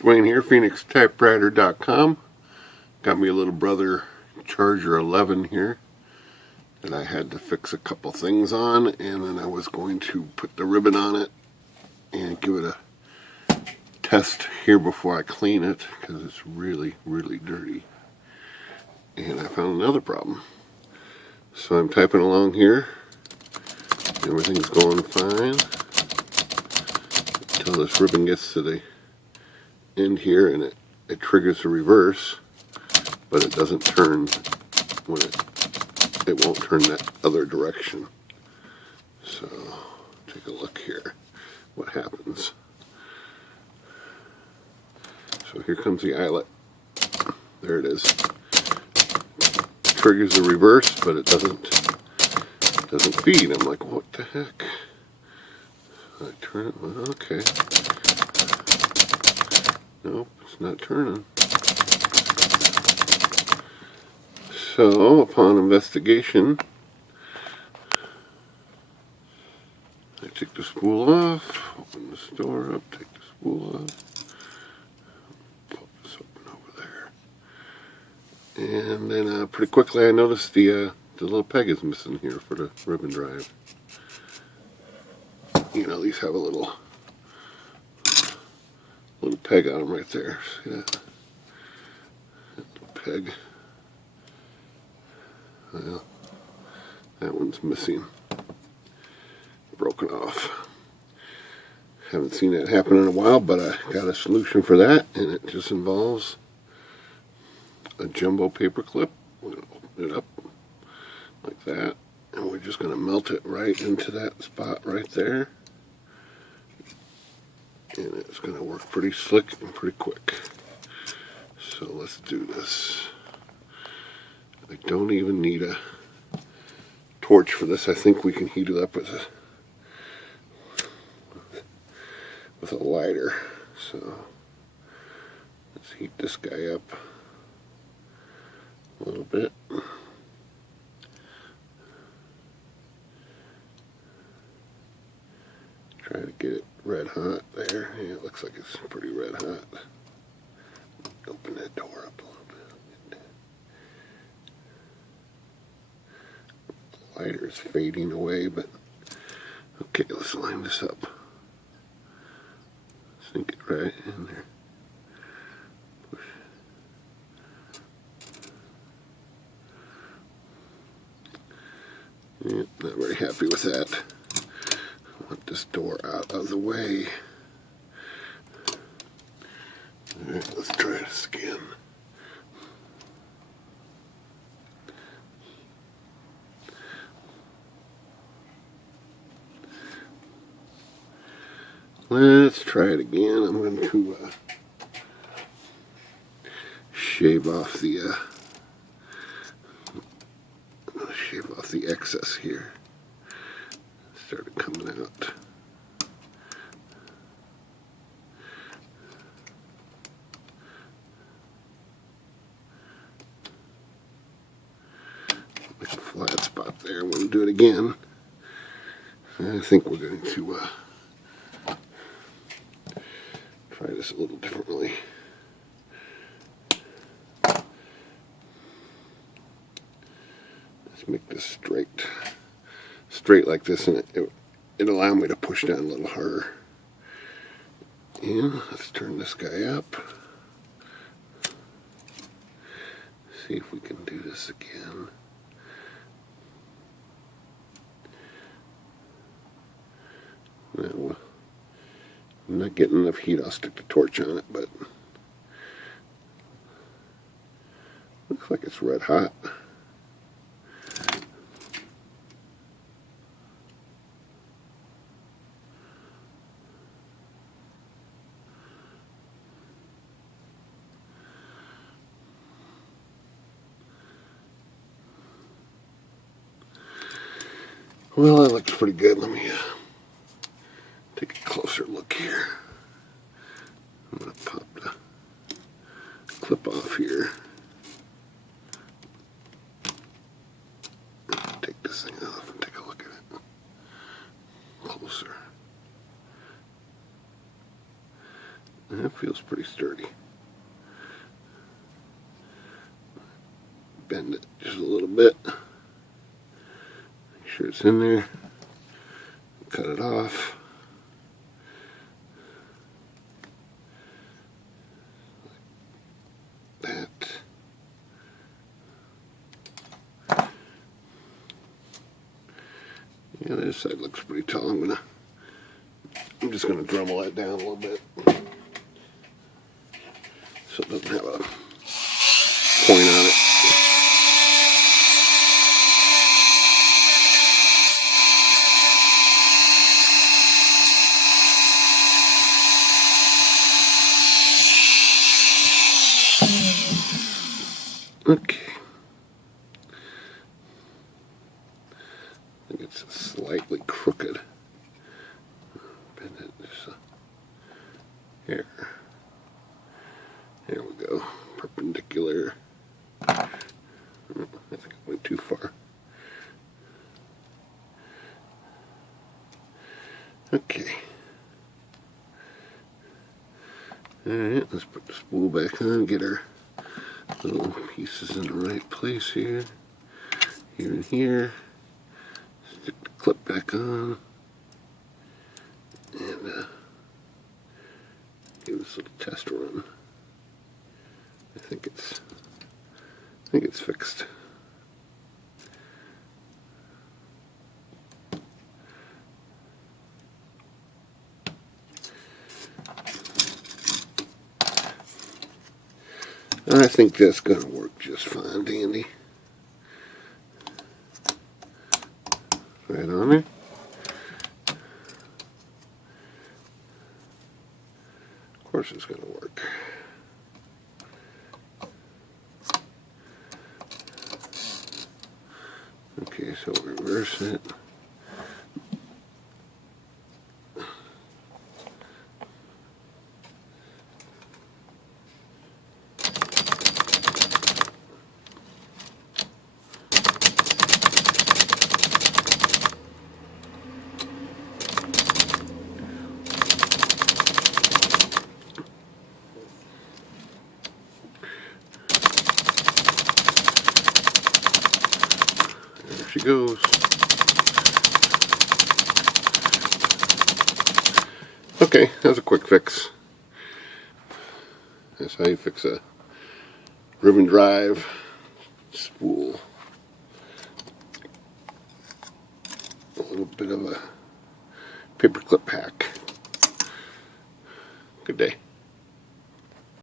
Dwayne here, PhoenixTypewriter.com. Got me a little brother Charger 11 here that I had to fix a couple things on, and then I was going to put the ribbon on it and give it a test here before I clean it because it's really dirty. And I found another problem. So I'm typing along here. Everything's going fine until this ribbon gets to the end here, and it triggers the reverse, but it doesn't turn when it won't turn that other direction. So take a look here what happens. So here comes the eyelet. There it is. Triggers the reverse, but it doesn't feed. I'm like, what the heck? I turn it. Well, okay. Nope, it's not turning. So, upon investigation, I take the spool off, open this door up, take the spool off, pop this open over there. And then pretty quickly I noticed the little peg is missing here for the ribbon drive. You know, these have a little peg on them right there. See that? That little peg. Well, that one's missing. Broken off. Haven't seen that happen in a while, but I got a solution for that, and it just involves a jumbo paper clip. We're going to open it up like that, and we're just going to melt it right into that spot right there. And it's going to work pretty slick and pretty quick. So let's do this. I don't even need a torch for this. I think we can heat it up with a lighter. So let's heat this guy up a little bit. Try to get it red hot there. Yeah, it looks like it's pretty red hot. Open that door up a little bit. The lighter is fading away, but okay, let's line this up. Sink it right in there. Push. Yeah, not very happy with that. Want this door out of the way. Alright, let's try this again. Let's try it again. I'm going to shave off the excess here. Started coming out. Like a flat spot there. I'm going to do it again. I think we're going to try this a little differently. Let's make this straight like this, and it'll allow me to push down a little harder. And let's turn this guy up. See if we can do this again. Now, I'm not getting enough heat. I'll stick the torch on it, but looks like it's red hot. Well, that looks pretty good. Let me take a closer look here. I'm going to pop the clip off here. Take this thing off and take a look at it closer. That feels pretty sturdy. Bend it just a little bit. Make sure it's in there. Cut it off. Like that. Yeah, this side looks pretty tall. I'm just gonna Dremel that down a little bit so it doesn't have a point on it. Okay. I think it's slightly crooked. Bend it just here. There we go. Perpendicular. I think I went too far. Okay. Alright, let's put the spool back on, get our little pieces in the right place here. Here and here. Stick the clip back on. And give this a little test run. I think it's fixed. I think that's going to work just fine, dandy. Right on there. Of course it's going to work. Okay, so reverse it. There she goes. Okay, that's a quick fix. That's how you fix a ribbon drive spool. A little bit of a paperclip hack. Good day.